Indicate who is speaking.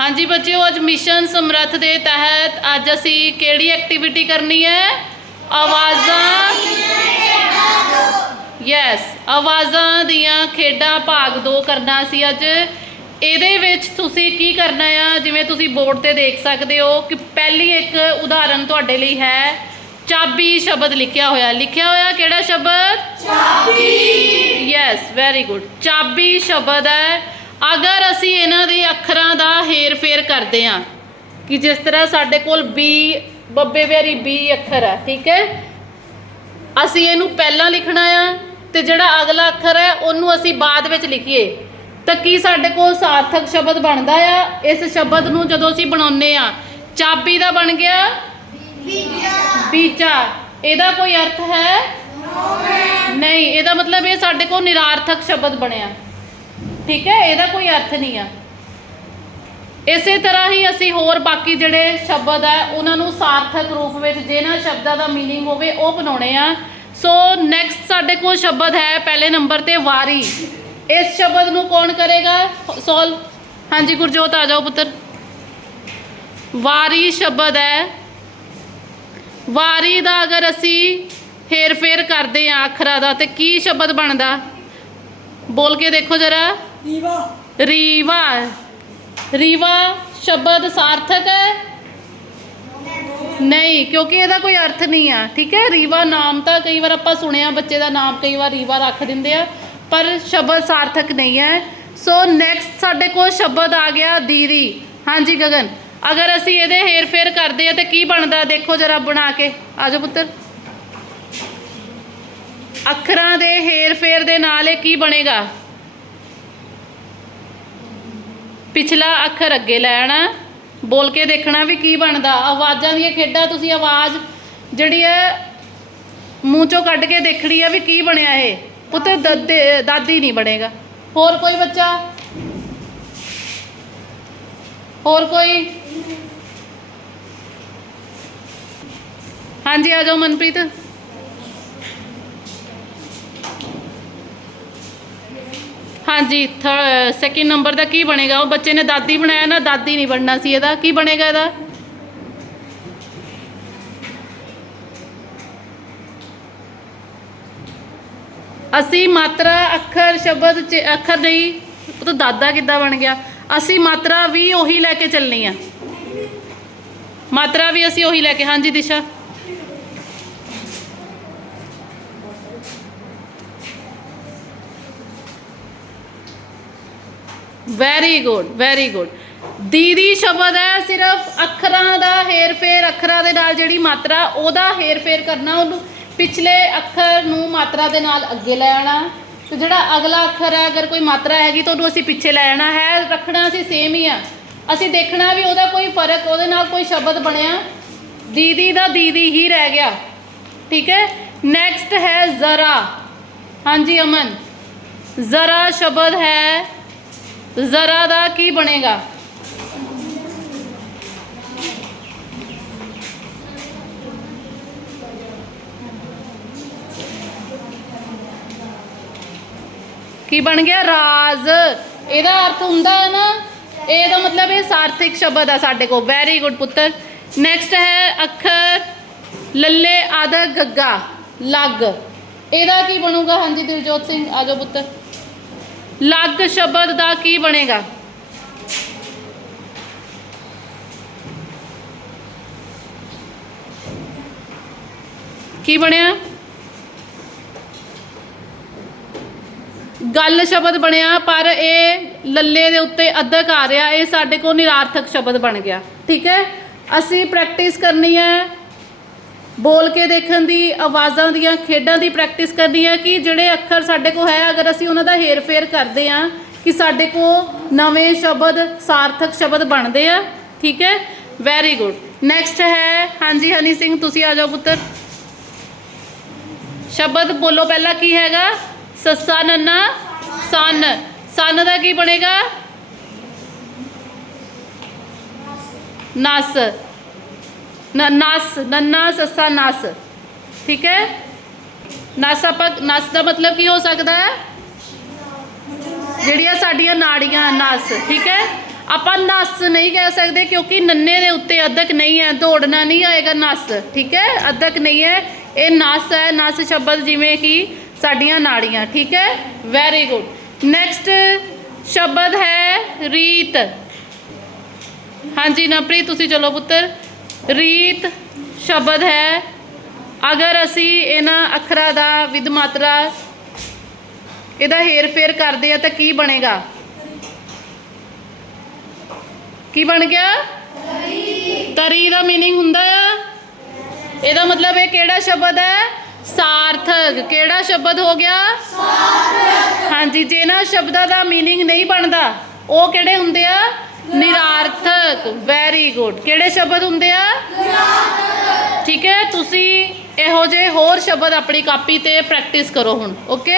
Speaker 1: ਹਾਂਜੀ ਬੱਚਿਓ ਅੱਜ ਮਿਸ਼ਨ ਸਮਰੱਥ ਦੇ ਤਹਿਤ ਅੱਜ ਅਸੀਂ ਕਿਹੜੀ ਐਕਟੀਵਿਟੀ ਕਰਨੀ ਹੈ? ਆਵਾਜ਼ਾਂ ਯੈਸ ਆਵਾਜ਼ਾਂ ਦੀਆਂ ਖੇਡਾਂ ਭਾਗ 2 ਕਰਨਾ ਸੀ ਅੱਜ। ਇਹਦੇ ਵਿੱਚ ਤੁਸੀਂ ਕੀ ਕਰਨਾ ਆ? ਜਿਵੇਂ ਤੁਸੀਂ ਬੋਰਡ ਤੇ ਦੇਖ ਸਕਦੇ ਹੋ ਕਿ ਪਹਿਲੀ ਇੱਕ ਉਦਾਹਰਨ ਤੁਹਾਡੇ ਲਈ ਹੈ। ਚਾਬੀ ਸ਼ਬਦ ਲਿਖਿਆ ਹੋਇਆ। ਲਿਖਿਆ ਹੋਇਆ ਕਿਹੜਾ ਸ਼ਬਦ? ਯੈਸ ਵੈਰੀ ਗੁੱਡ ਚਾਬੀ ਸ਼ਬਦ ਹੈ। ਅਗਰ ਅਸੀਂ ਇਹਨਾਂ ਦੇ ਅੱਖਰਾਂ ਦਾ ਹੇਰ-ਫੇਰ ਕਰਦੇ ਹਾਂ ਕਿ ਜਿਸ ਤਰ੍ਹਾਂ ਸਾਡੇ ਕੋਲ ਬੀ ਬੱਬੇ ਵੈਰੀ ਬੀ ਅੱਖਰ ਹੈ ਠੀਕ ਹੈ? ਅਸੀਂ ਇਹਨੂੰ ਪਹਿਲਾਂ ਲਿਖਣਾ ਆ ਤੇ ਜਿਹੜਾ ਅਗਲਾ ਅੱਖਰ ਹੈ ਉਹਨੂੰ ਅਸੀਂ ਬਾਅਦ ਵਿੱਚ ਲਿਖੀਏ। ਤਾਂ ਕੀ ਸਾਡੇ ਕੋਲ ਸਾਰਥਕ ਸ਼ਬਦ ਬਣਦਾ ਆ? ਇਸ ਸ਼ਬਦ ਨੂੰ ਜਦੋਂ ਅਸੀਂ ਬਣਾਉਂਦੇ ਆ ਚਾਬੀ ਦਾ ਬਣ ਗਿਆ? ਬੀਚਾ ਇਹਦਾ ਕੋਈ ਅਰਥ ਹੈ? ਨਹੀਂ ਇਹਦਾ ਮਤਲਬ ਇਹ ਸਾਡੇ ਕੋਲ ਨਿਰਾਰਥਕ ਸ਼ਬਦ ਬਣਿਆ। ਠੀਕ ਹੈ ਇਹਦਾ ਕੋਈ ਅਰਥ ਨਹੀਂ ਆ ਇਸੇ ਤਰ੍ਹਾਂ ਹੀ ਅਸੀਂ ਹੋਰ ਬਾਕੀ ਜਿਹੜੇ ਸ਼ਬਦ ਆ ਉਹਨਾਂ ਨੂੰ ਸਾਰਥਕ ਰੂਪ ਵਿੱਚ ਜਿਹਨਾਂ ਸ਼ਬਦਾਂ ਦਾ मीनिंग ਹੋਵੇ ਉਹ ਬਣਾਉਣੇ ਆ ਸੋ ਨੈਕਸਟ ਸਾਡੇ ਕੋਲ ਸ਼ਬਦ ਹੈ ਪਹਿਲੇ ਨੰਬਰ ਤੇ ਵਾਰੀ ਇਸ ਸ਼ਬਦ ਨੂੰ ਕੌਣ ਕਰੇਗਾ ਸੋਲ ਹਾਂਜੀ ਗੁਰਜੋਤ ਆ ਜਾਓ ਪੁੱਤਰ ਵਾਰੀ ਸ਼ਬਦ ਹੈ ਵਾਰੀ ਦਾ ਅਗਰ ਅਸੀਂ ਹੇਰ-ਫੇਰ ਕਰਦੇ ਆ ਅੱਖਰਾਂ ਦਾ ਤੇ ਕੀ ਸ਼ਬਦ ਬਣਦਾ ਬੋਲ ਕੇ ਦੇਖੋ ਜਰਾ
Speaker 2: ਰੀਵਾ।
Speaker 1: ਰੀਵਾ। ਰੀਵਾ ਸ਼ਬਦ ਸਾਰਥਕ ਹੈ? ਨਹੀਂ, ਕਿਉਂਕਿ ਇਹਦਾ ਕੋਈ ਅਰਥ ਨਹੀਂ ਆ, ਠੀਕ ਹੈ? ਰੀਵਾ ਨਾਮ ਤਾਂ ਕਈ ਵਾਰ ਆਪਾਂ ਸੁਣਿਆ, ਬੱਚੇ ਦਾ ਨਾਮ ਕਈ ਵਾਰ ਰੀਵਾ ਰੱਖ ਦਿੰਦੇ ਆ, ਪਰ ਸ਼ਬਦ ਸਾਰਥਕ ਨਹੀਂ ਹੈ। ਸੋ ਨੈਕਸਟ ਸਾਡੇ ਕੋਲ ਸ਼ਬਦ ਆ ਗਿਆ ਦੀਦੀ। ਹਾਂਜੀ, ਗਗਨ। ਅਗਰ ਅਸੀਂ ਇਹਦੇ ਹੇਰ-ਫੇਰ ਕਰਦੇ ਆ, ਤੇ ਕੀ ਬਣਦਾ? ਦੇਖੋ ਜਰਾ ਬਣਾ ਕੇ। ਆਜੋ ਪੁੱਤਰ। ਅੱਖਰਾਂ ਦੇ ਹੇਰ-ਫੇਰ ਦੇ ਨਾਲ ਇਹ ਕੀ ਬਣੇਗਾ? ਪਿਛਲਾ ਅੱਖਰ ਅੱਗੇ ਲੈਣਾ। ਬੋਲ ਕੇ ਦੇਖਣਾ ਵੀ ਕੀ ਬਣਦਾ। ਆਵਾਜ਼ਾਂ ਦੀਆਂ ਖੇਡਾਂ ਤੁਸੀਂ ਆਵਾਜ਼ ਜਿਹੜੀ ਹੈ ਮੂੰਹ ਚੋਂ ਕੱਢ ਕੇ ਦੇਖਣੀ ਆ ਵੀ ਕੀ ਬਣਿਆ ਇਹ। ਪੁੱਤ ਦਾਦੇ- ਦਾਦੀ ਨਹੀਂ ਬਣੇਗਾ। ਹੋਰ ਕੋਈ ਬੱਚਾ? ਹੋਰ ਕੋਈ? ਹਾਂਜੀ ਆ ਜਾਓ ਮਨਪ੍ਰੀਤ। ਹਾਂਜੀ ਸੈਕਿੰਡ ਨੰਬਰ ਦਾ ਕੀ ਬਣੇਗਾ? ਉਹ ਬੱਚੇ ਨੇ ਦਾਦੀ ਬਣਾਇਆ ਨਾ, ਦਾਦੀ ਨਹੀਂ ਬਣਨਾ ਸੀ ਇਹਦਾ। ਕੀ ਬਣੇਗਾ ਇਹਦਾ? ਅਸੀਂ ਮਾਤਰਾ, ਅੱਖਰ, ਸ਼ਬਦ, ਚ, ਅੱਖਰ ਨਹੀਂ, ਉਹ ਤਾਂ ਦਾਦਾ ਕਿੱਦਾਂ ਬਣ ਗਿਆ? ਅਸੀਂ ਮਾਤਰਾ ਵੀ ਉਹੀ ਲੈ ਕੇ ਚੱਲਣੀ ਆ। ਮਾਤਰਾ ਵੀ ਅਸੀਂ ਉਹੀ ਲੈ ਕੇ, ਹਾਂਜੀ ਦਿਸ਼ਾ। ਵੈਰੀ ਗੁੱਡ ਵੈਰੀ ਗੁੱਡ ਦੀਦੀ ਸ਼ਬਦ ਹੈ ਸਿਰਫ ਅੱਖਰਾਂ ਦਾ ਹੇਰ-ਫੇਰ, ਅੱਖਰਾਂ ਦੇ ਨਾਲ ਜਿਹੜੀ ਮਾਤਰਾ, ਉਹਦਾ ਹੇਰ-ਫੇਰ ਕਰਨਾ, ਉਹਨੂੰ ਪਿਛਲੇ ਅੱਖਰ ਨੂੰ ਮਾਤਰਾ ਦੇ ਨਾਲ ਅੱਗੇ ਲੈ ਆਣਾ ਤੇ ਜਿਹੜਾ ਅਗਲਾ ਅੱਖਰ ਹੈ, ਅਗਰ ਕੋਈ ਮਾਤਰਾ ਹੈਗੀ ਤਾਂ ਉਹਨੂੰ ਅਸੀਂ ਪਿੱਛੇ ਲੈ ਆਣਾ ਹੈ ਰੱਖਣਾ ਅਸੀਂ ਸੇਮ ਹੀ ਆ। ਅਸੀਂ ਦੇਖਣਾ ਵੀ ਉਹਦਾ ਕੋਈ ਫ਼ਰਕ, ਉਹਦੇ ਨਾਲ ਕੋਈ ਸ਼ਬਦ ਬਣਿਆ। ਦੀਦੀ ਦਾ ਦੀਦੀ ਹੀ ਰਹਿ ਗਿਆ। ਠੀਕ ਹੈ? ਨੈਕਸਟ ਹੈ ਜ਼ਰਾ। ਹਾਂਜੀ ਅਮਨ। ਜ਼ਰਾ ਸ਼ਬਦ ਹੈ ਜ਼ਰਾ ਦਾ ਕੀ ਬਣੇਗਾ? ਕੀ ਬਣ ਗਿਆ? ਰਾਜ਼। ਇਹਦਾ ਅਰਥ ਹੁੰਦਾ ਹੈ ਨਾ ਇਹਦਾ ਮਤਲਬ ਇਹ ਸਾਰਥਿਕ ਸ਼ਬਦ ਆ ਸਾਡੇ ਕੋਲ। ਵੈਰੀ ਗੁੱਡ ਪੁੱਤਰ। ਨੈਕਸਟ ਹੈ ਅੱਖਰ, ਲੱਲੇ, ਆਦ, ਗੱਗਾ, ਲੱਗ। ਇਹਦਾ ਕੀ ਬਣੂਗਾ? ਹਾਂਜੀ, ਦਿਲਜੋਤ ਸਿੰਘ ਆਜੋ ਪੁੱਤਰ। ਲੱਗ ਸ਼ਬਦ ਦਾ ਕੀ ਬਣੇਗਾ? ਕੀ ਬਣਿਆ? ਗੱਲ ਸ਼ਬਦ ਬਣਿਆ, ਪਰ ਇਹ ਲੱਲੇ ਦੇ ਉੱਤੇ ਅਧਕ ਆ ਰਿਹਾ, ਇਹ ਸਾਡੇ ਕੋਲ ਨਿਰਾਰਥਕ ਸ਼ਬਦ ਬਣ ਗਿਆ। ਠੀਕ ਹੈ? ਅਸੀਂ ਪ੍ਰੈਕਟਿਸ ਕਰਨੀ ਹੈ ਬੋਲ ਕੇ ਦੇਖਣ ਦੀ, ਆਵਾਜ਼ਾਂ ਦੀਆਂ, ਖੇਡਾਂ ਦੀ ਪ੍ਰੈਕਟਿਸ ਕਰਨੀ ਹੈ ਕਿ ਜਿਹੜੇ ਅੱਖਰ ਸਾਡੇ ਕੋਲ ਹੈ, ਅਗਰ ਅਸੀਂ ਉਹਨਾਂ ਦਾ ਹੇਰ-ਫੇਰ ਕਰਦੇ ਆ ਕਿ ਸਾਡੇ ਕੋਲ ਨਵੇਂ ਸ਼ਬਦ, ਸਾਰਥਕ ਸ਼ਬਦ ਬਣਦੇ ਆ, ਠੀਕ ਹੈ? ਵੈਰੀ ਗੁੱਡ ਨੈਕਸਟ ਹੈ, ਹਾਂਜੀ ਹਨੀ ਸਿੰਘ, ਤੁਸੀਂ ਆ ਜਾਓ ਪੁੱਤਰ। ਸ਼ਬਦ ਬੋਲੋ ਪਹਿਲਾਂ ਕੀ ਹੈਗਾ? ਸੱਸਾ, ਨੰਨਾ, ਸਨ। ਸਨ ਦਾ ਕੀ ਬਣੇਗਾ? ਨਸ। ਨ ਨਸ ਨੰਨਾ ਸੱਸਾ ਨਸ ਠੀਕ ਹੈ ਨਸ ਆਪਾਂ ਨਸ ਦਾ ਮਤਲਬ ਕੀ ਹੋ ਸਕਦਾ ਹੈ ਜਿਹੜੀਆਂ ਸਾਡੀਆਂ ਨਾੜੀਆਂ ਨਸ ਠੀਕ ਹੈ ਆਪਾਂ ਨਸ ਨਹੀਂ ਕਹਿ ਸਕਦੇ ਕਿਉਂਕਿ ਨੰਨੇ ਦੇ ਉੱਤੇ ਅਧਕ ਨਹੀਂ ਹੈ ਦੌੜਨਾ ਨਹੀਂ ਆਏਗਾ ਨਸ ਠੀਕ ਹੈ ਅਧਕ ਨਹੀਂ ਹੈ ਇਹ ਨਸ ਹੈ ਨਸ ਸ਼ਬਦ ਜਿਵੇਂ ਕਿ ਸਾਡੀਆਂ ਨਾੜੀਆਂ ਠੀਕ ਹੈ ਵੈਰੀ ਗੁੱਡ ਨੈਕਸਟ ਸ਼ਬਦ ਹੈ ਰੀਤ ਹਾਂਜੀ ਨਪ੍ਰੀਤ ਤੁਸੀਂ ਚਲੋ ਪੁੱਤਰ ਰੀਤ ਸ਼ਬਦ ਹੈ ਅਗਰ ਅਸੀਂ ਇਹਨਾਂ ਅੱਖਰਾਂ ਦਾ ਵਿਦ ਮਾਤਰਾ ਇਹਦਾ ਹੇਰ ਫੇਰ ਕਰਦੇ ਆ ਤਾਂ ਕੀ ਬਣੇਗਾ ਕੀ ਬਣ ਗਿਆ ਤਰੀ ਦਾ मीनिंग ਹੁੰਦਾ ਆ ਇਹਦਾ ਮਤਲਬ ਇਹ ਕਿਹੜਾ ਸ਼ਬਦ ਹੈ ਸਾਰਥਕ ਕਿਹੜਾ ਸ਼ਬਦ ਹੋ ਗਿਆ ਸਾਰਥਕ ਹਾਂਜੀ ਜਿਹਨਾਂ ਸ਼ਬਦਾਂ ਦਾ मीनिंग ਨਹੀਂ ਬਣਦਾ ਉਹ ਕਿਹੜੇ ਹੁੰਦੇ ਆ ਨਿਰਾਰਥਕ। ਵੈਰੀ ਗੁੱਡ ਕਿਹੜੇ ਸ਼ਬਦ ਹੁੰਦੇ ਆ? ਠੀਕ ਹੈ, ਤੁਸੀਂ ਇਹੋ ਜਿਹੇ ਹੋਰ ਸ਼ਬਦ ਆਪਣੀ ਕਾਪੀ ਤੇ ਪ੍ਰੈਕਟਿਸ ਕਰੋ ਹੁਣ ਓਕੇ